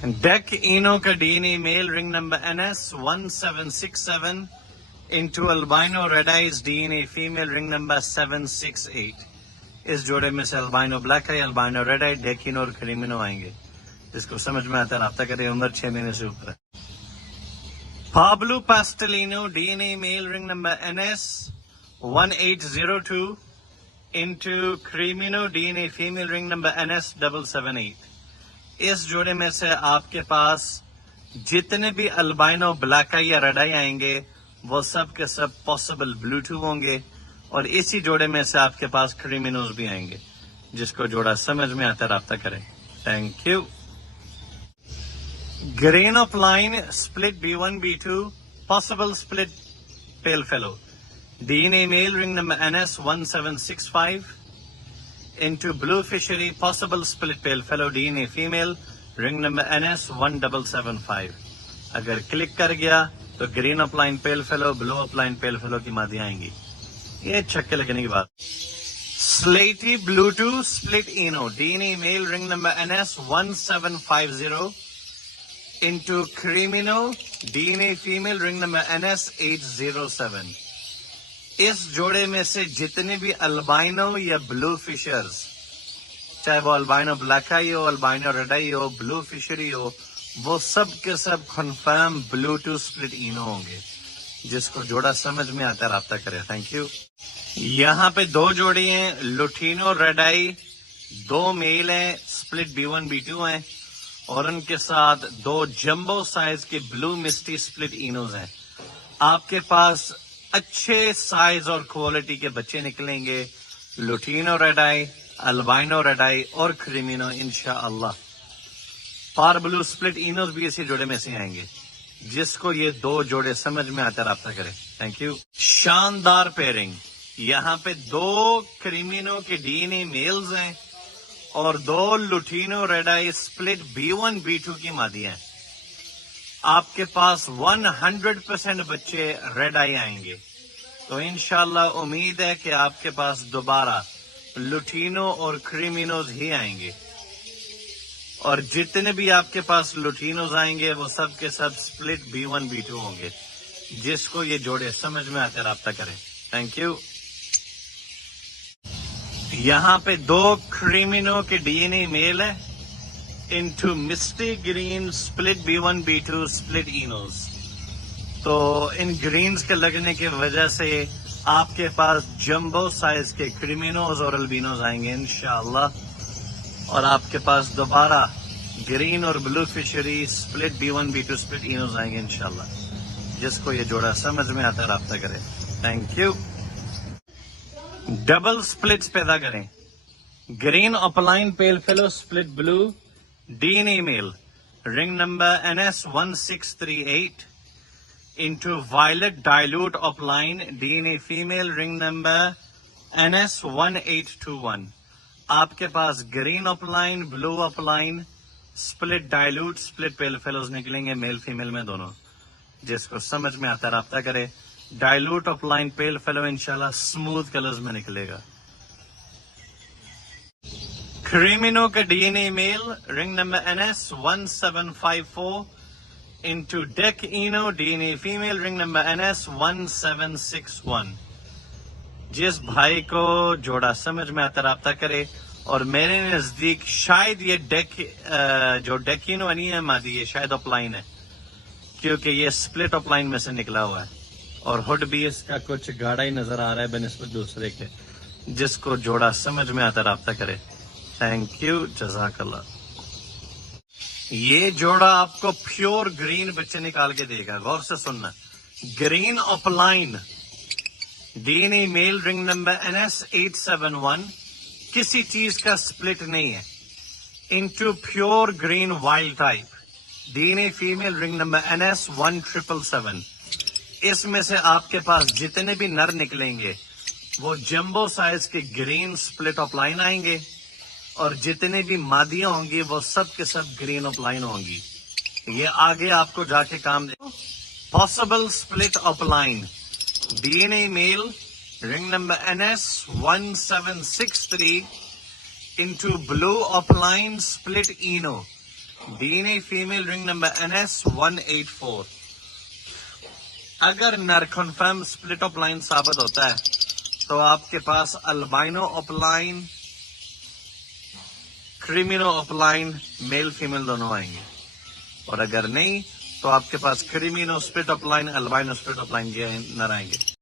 Dec Eno ka DNA male ring number NS1767 into albino red eyes DNA female ring number 768. اس جوڑے میں سے albino black آئی albino red آئی ڈیکینو اور کریمینو آئیں گے. جس کو سمجھ میں آتا ہے رابطہ کرے. عمر 6 مہینے سے اوپر ہے. Pablo pastelino D N A male ring number NS1802 into creamino D N A female ring number NS778. اس جوڑے میں سے آپ کے پاس جتنے بھی البائنو بلیک آئی یا ریڈ آئی آئیں گے وہ سب کے سب پاسبل بلوٹو ہوں گے. اور اسی جوڑے میں سے آپ کے پاس کریمینوز بھی آئیں گے. جس کو جوڑا سمجھ میں آتا ہے رابطہ کریں. Thank you. Green opaline split B1 B2 possible split pale fallow D N A male ring number NS1765 into blue fischeri possible split pale fallow D N A female ring number NS1775. اگر click کر گیا تو green opaline pale fallow blue opaline pale fallow کی مادی آئیں گی. یہ چھکے لگنے کی بات. سلیٹی بلوٹو split ino D N A male ring number NS1750 into creamino D N A female ring number NS807. اس جوڑے میں سے جتنے بھی البائنو یا بلو فشرز چاہے وہ البائنو بلیک آئی ہو البائنو ریڈ آئی ہو بلو فشری ہو وہ سب کے سب کنفرم بلوٹو اسپلٹ اینو ہوں گے. جس کو جوڑا سمجھ میں آتا ہے رابطہ کرے. Thank you. یہاں پہ 2 جوڑی ہیں لوٹینو ریڈ آئی 2 میل ہیں اسپلٹ B1 B2 ہیں اور ان کے ساتھ 2 جمبو سائز کے بلو مسٹی اسپلٹ اینوز ہیں. آپ کے پاس اچھے سائز اور کوالٹی کے بچے نکلیں گے. لوٹینو ریڈ آئی البائنو ریڈ آئی اور کریمینو انشاءاللہ. پار بلو اسپلٹ اینوز بھی اسی جوڑے میں سے آئیں گے. جس کو یہ 2 جوڑے سمجھ میں آتا ہے رابطہ کرے. Thank you. شاندار پیئرنگ. یہاں پہ 2 کریمینو کے ڈی این اے میلز ہیں اور 2 لوٹینو ریڈ آئی اسپلٹ B1 B2 کی مادیاں ہیں. آپ کے پاس 100% بچے ریڈ آئی آئیں گے. تو انشاءاللہ امید ہے کہ آپ کے پاس دوبارہ لوٹینو اور کریمینوز ہی آئیں گے. اور جتنے بھی آپ کے پاس لوٹینوز آئیں گے وہ سب کے سب اسپلٹ B1 B2 ہوں گے. جس کو یہ جوڑے سمجھ میں آتے رابطہ کریں. Thank you. یہاں پہ 2 کریمینو کے ڈی این اے میل ہے into misty green split B1 B2 split inos. تو ان گرینز کے لگنے کی وجہ سے آپ کے پاس جمبو سائز کے کریمینوز اور البینوز آئیں گے انشاءاللہ. اور آپ کے پاس دوبارہ گرین اور بلو fishery split B1 B2 split اینوز آئیں گے انشاءاللہ. جس کو یہ جوڑا سمجھ میں آتا ہے رابطہ کریں. Thank you. ڈبل اسپلٹس پیدا کریں. Green opaline pale fallow split blue D N A male ring number NS1638 into violet dilute opaline D N A female ring number NS1821. آپ کے پاس green opaline blue opaline split dilute split pale fallows نکلیں گے male female میں دونوں. جس کو سمجھ میں آتا ہے رابطہ کرے. ڈائلوٹ اپ لائن پیل فیلو انشاءاللہ سموتھ کلرز میں نکلے گا. کریمینو کا D N A male ring number NS1754 into DEC ino D N A female ring number NS1761. جس بھائی کو جوڑا سمجھ میں آتا رابطہ کرے. اور میرے نزدیک شاید یہ جو ڈیکینو نہیں ہے مادی یہ شاید اپ لائن ہے کیونکہ یہ اسپلٹ اپ لائن میں سے نکلا ہوا ہے اور ہڈ بھی اس کا کچھ گاڑا ہی نظر آ رہا ہے بنسبت دوسرے کے. جس کو جوڑا سمجھ میں آتا رابطہ کرے. Thank you. جزاک اللہ. یہ جوڑا آپ کو پیور گرین بچے نکال کے دے گا. غور سے سننا. Green opaline D N A male ring number NS871 کسی چیز کا سپلٹ نہیں ہے into pure green wild type D N A female ring number NS1777. اس میں سے آپ کے پاس جتنے بھی نر نکلیں گے وہ جمبو سائز کے گرین سپلٹ اپ لائن آئیں گے اور جتنے بھی مادیاں ہوں گی وہ سب کے سب گرین اپ لائن ہوں گی. یہ آگے آپ کو جا کے کام دے. Possible split up line D N A male ring number NS1763 into blue up line split اینو DNA female ring number NS184. اگر نر کنفرم سپلٹ اپ لائن ثابت ہوتا ہے تو آپ کے پاس البائنو اپ لائن کریمینو اپ لائن میل فیمیل دونوں آئیں گے، اور اگر نہیں تو آپ کے پاس کریمینو سپلٹ اپ لائن البائنو سپلٹ اپ لائن نر آئیں گے.